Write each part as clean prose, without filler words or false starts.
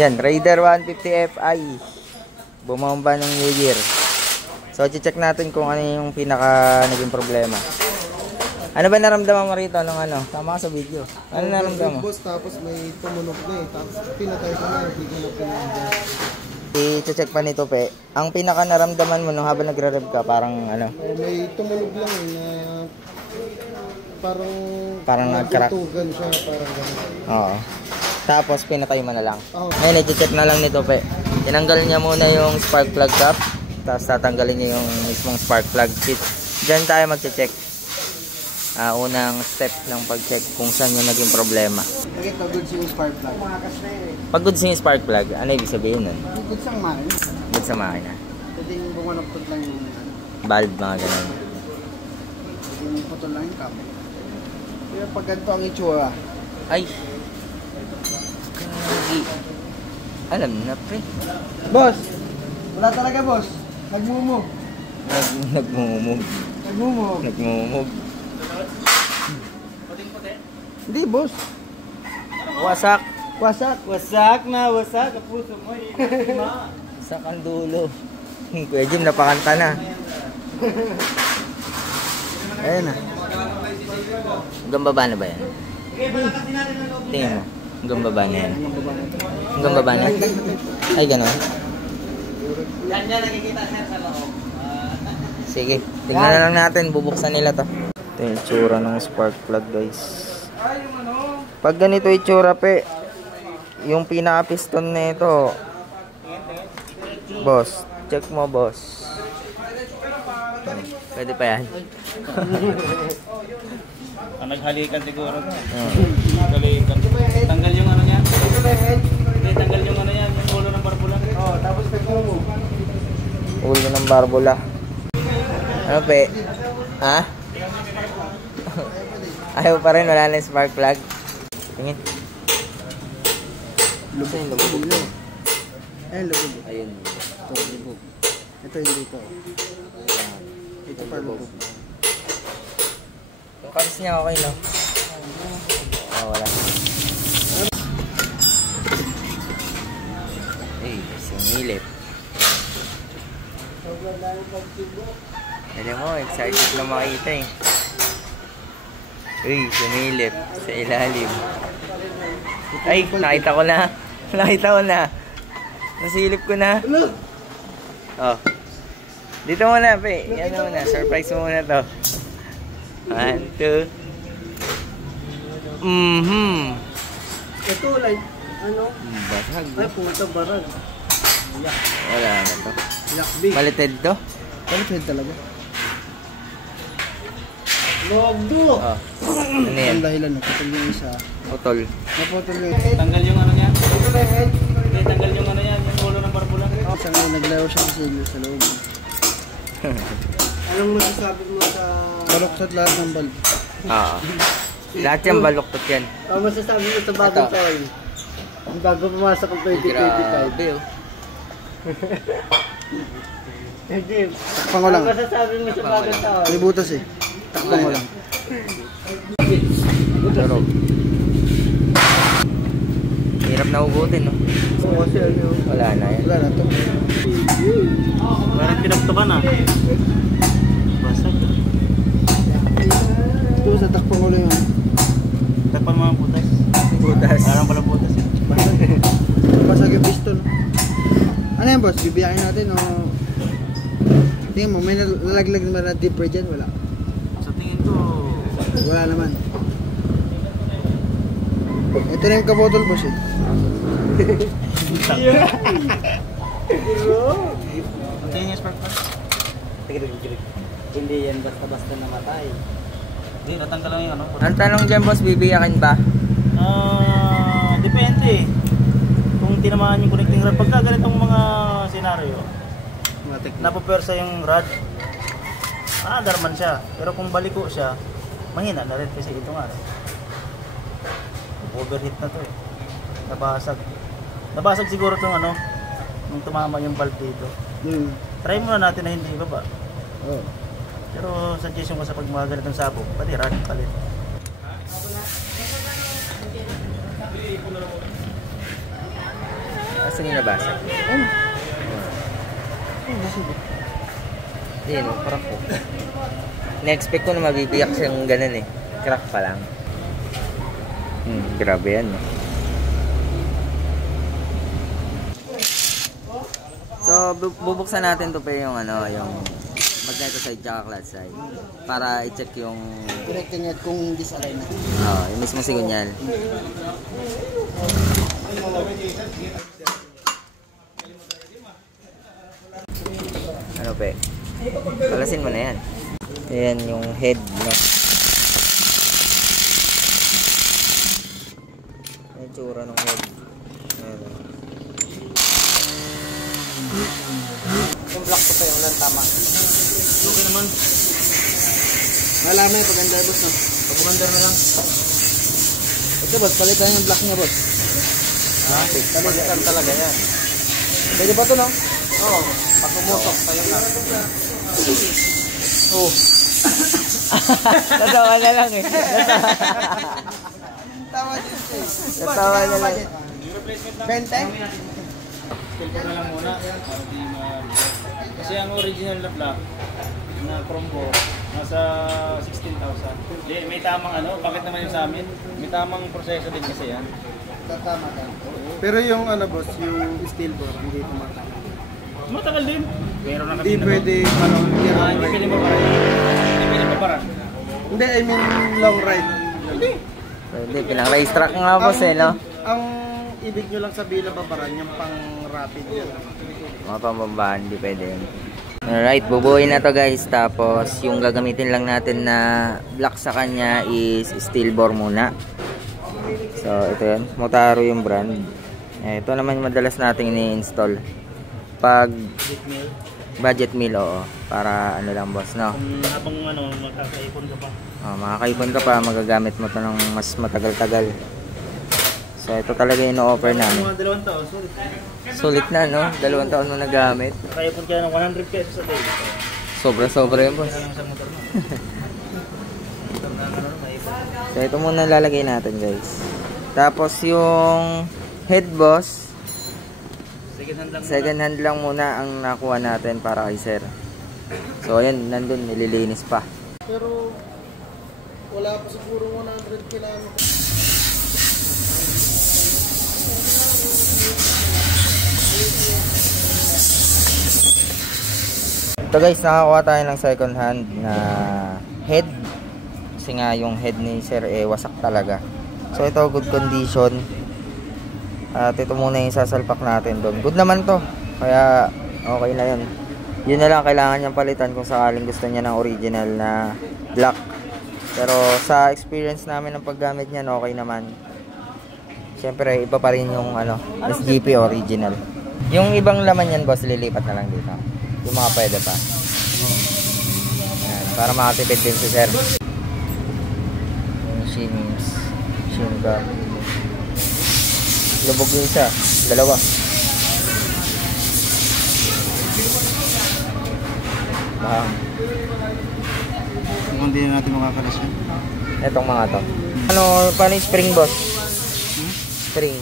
Yan, Raider 150 Fi. Bumomba ng New Year. So, check natin kung ano yung pinaka naging problema. Ano ba naramdaman mo rito nung ano? Tama ka sa video. Ano naramdaman mo? Boss, tapos may tumunog na eh. Tapos pinatay ko na, hindi ko na pinatay. I-check pa nito, pe. Ang pinaka naramdaman mo nung habang nagre-rev ka, parang ano? May tumunog lang eh, na parang nag-crack. Tugan siya, parang gano'n. Oo. Tapos pinatay mo na lang. Oh. Ngayon, i-check na lang nito, pe. Tinanggal niya muna yung spark plug cap. Tapos tatanggalin niya yung mismong spark plug kit. Diyan tayo mag-check. Unang step ng pag-check kung saan yung naging problema. Bakit goods yung spark plug? Pag goods yung spark plug, ano ibig sabihin nun? Goods ang makina. Goods sa makina. Pwede yung bumanapot lang yung Valve, mga ganun. pwede yung putol lang yung kamo. Pero pag ganito ang itsura. Ay! Kagi. Alam na, pre. Boss! Wala talaga, boss. Nagmumog. Nagmumug. Nagmumog. Nagmumug. Hindi, boss. Wasak. Wasak. Wasak na, wasak. Ang puso mo. Wasak ang dulo. Kuya Jim, napakanta na. Ayan na. Hanggang baba na ba yan? Tingin mo. Hanggang baba na yan. Hanggang baba na? Ay, gano'n. Yan yan, nakikita siya sa loob. Sige, tingnan na lang natin. Bubuksan nila to. Ito yung itsura ng spark plug, guys. Pag ganito itsura, pe, yung pinaka-piston na ito, boss, check mo, boss. Pwede pa yan. Naghalikan siguro. Naghalikan. Tanggal yung ano yan. Tanggal yung ano yan, yung ulo ng barbula. Oh, tapos nagmumog. Ulo ng barbula. Ano, pe? Ha? Ayaw pa rin, wala na yung spark plug. Tingin. Lubog. Lubog. Ayun, lubog. Ayun. Ito, lubog. Ito yung dito. Ito pa lubog. Yung cards niya okay, no? Wala. Ay, sumilip. Alam mo, excited na makita eh. Uy, sumilip sa ilalim. Ay, nakita ko na. Nakita ko na. Nasilip ko na. Oh. Dito muna, pe. Yan muna. Surprise mo muna to. 1, 2. Ito, like, ano? Basag. Ay, puta, barag. Wala na to. Yakbig. Malited to? Palitid talaga. Logdo! Oh. Ano yan? Ang dahilan, naputol yung isa. Putol. Naputol yung Tanggal yung ano yan. Tanggal yung ano yan, yung ulo ng barbula. isang naglayo siya sa silyo sa loob. Anong masasabi mo sa... Baluktot lahat ng bulb. Lahat yan baluktot yan. Ang masasabi mo sa bagong taon? Ang bago pumasok ang 2025. Grabe, oh. Hindi. Takpan ko lang. Ang masasabi mo sa bagong taon? May butas eh. Takpan ko lang. Pero hirap na ugutin, no? Oo, kasi ano. Wala na yan. Wala na to. Parang pinagtukan ah. Basag. Ito sa takpan ko lang yun. Tapan mga butas. Butas. Parang pala butas eh. Basag. Basag yung piston. Ano yan boss? Bibiyakin natin o... Tingnan mo, may nalaglag naman na deep dyan? Wala. Sa tingin ko, Wala naman. Ito na yung kabotol boss eh. tingin niya spark plug. Hindi yan basta-basta namatay. Hindi, natanggal lang yung ano. Ang tanong dyan, boss, bibiyakin ba? Depende. Kung tinamaan yung connecting rod, pagka ganitong mga senaryo, napapersa yung rod, agarman siya. Pero kung baliko siya, mahina na rin kasi ito nga. Overheat na to eh. Nabasag. Nabasag siguro itong ano, nung tumama yung valve dito. Try muna natin na hindi baba. Oh. Pero suggestion ko sa pag mga ganitong sabog, pati rod palit. kasi hindi nabasag. Ano? Hindi, no, crack ko. Na-expect ko na mabibiyak siyang ganun eh. Crack pa lang. Grabe yan, no? So, bubuksan natin to pa yung ano, yung magneto side tsaka clutch side. Para i-check yung... Direct niya kung disalign na. Oo, yung mismo signal. Ano pa eh? Palasin mo na yan. Ayan yung head, no? Yung tsura ng head. Ayan. Yung block ko pa yung lang tama. Okay naman. Malamay pag under boss no. Pag-commander na lang. Ito boss, palitan yung block niya boss. Palitan talaga yan. Pwede ba ito no? Oo. Pag umusok, tayo na. Oo. Natawa na lang eh. Tawa din siya. Natawa na lang. Replacement lang. 20? Skill ko na lang muna. Para di kasi ang original na black na Crombo nasa 16,000. Di, may tamang ano, bakit naman yung sa amin? May tamang proseso din kasi yan. Tatama ka. Pero yung ano boss, yung steel bore, hindi tumatama. Matagal din. Meron na kami Hindi pwede long Hindi pwede maparan. Hindi pwede maparan. Hindi, I mean long ride. Hindi. Pwede, pinang race track nga boss eh, no? Ang ibig nyo lang sabihin na babaran, yung pang rapid yun. Mga pambambahan, hindi pwede yun. Alright, bubuuin na to guys. Tapos, yung gagamitin lang natin na block sa kanya is steel bore muna. So, ito yun. Motaro yung brand. Ito naman yung madalas nating ni-install. Pag budget meal, oo. Para ano lang boss, no? Kung habang ano, makakaipon ka pa. Makakaipon ka pa, magagamit mo to ng mas matagal-tagal. So, ito talaga yung no-offer namin. Mga 2 taon, sulit. Sulit na, no? 2 taon mo nagamit. Nakaipon ka ng 100 pesos a day. Sobra-sobra yun, boss. Kaya lang sa motor mo. Motor na ano, maipon. So, ito muna lalagay natin, guys. Tapos, yung head, boss, second hand lang muna ang nakuha natin para kay sir. So, ayan, nandun, nililinis pa. Pero, wala pa siguro 100 kilometers. Ito guys, nakakuha tayo ng second hand na head. Kasi nga yung head ni sir wasak talaga. So ito, good condition. At ito muna yung sasalpak natin doon. Good naman to. Kaya okay na yun. Yun na lang kailangan niyang palitan kung sakaling gusto niya ng original na black. Pero sa experience namin ng paggamit niyan, okay naman. Siyempre, iba pa rin yung SGP original. Yung ibang laman yan, boss, lilipat na lang dito. Yung mga pwede pa. Ayan, para makatipid din si sir. Yung shims. Shimba. Lubog yung isa. Dalawa. Bahang. Kung hindi na natin makakalas yun. Etong mga to. Ano, paano yung spring, boss? Spring.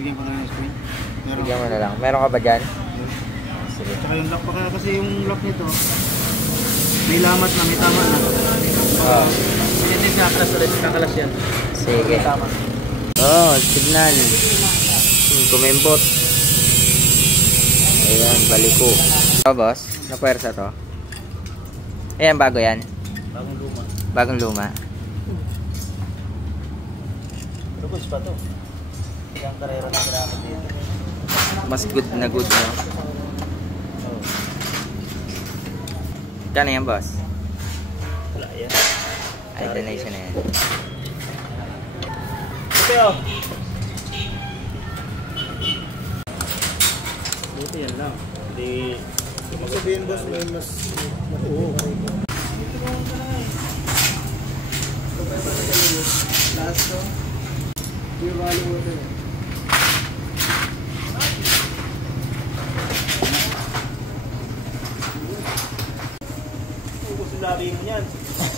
Bigyan ko na ng screen. Bigyan mo na lang. Meron ka ba dyan? Sige. Tsaka yung lock pa kaya kasi yung lock nito may lamat na, may tama na. Hindi nakakalas ulit, nakakalas yan. Sige. Tama. Signal. Kumembot. Ayan, baliko. Boss, napuwersa to. Ayan, bago yan. Bagong luma. Bagong luma. Lubos pa to. Yung karera na kailangan dito. Mas good na good, no? Kano yan, boss? Wala yan. Ay, donation na yan. Ito yun. Buti yan lang. Hindi... Sabihin boss, may mas... Oo. Last to. Yung value mo ito. Ubus yung labi mo yan.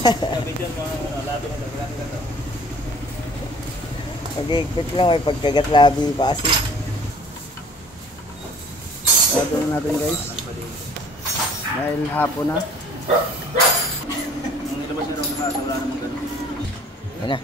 Labi dyan, mga labi mo. Pag-iigpit lang, may pagkagat labi pa kasi. Sarado na natin guys. Dahil hapon na. Yan na.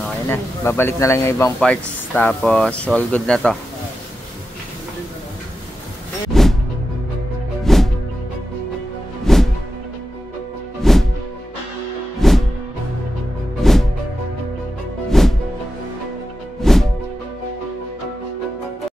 Okay na. Babalik na lang yung ibang parts. Tapos all good na to.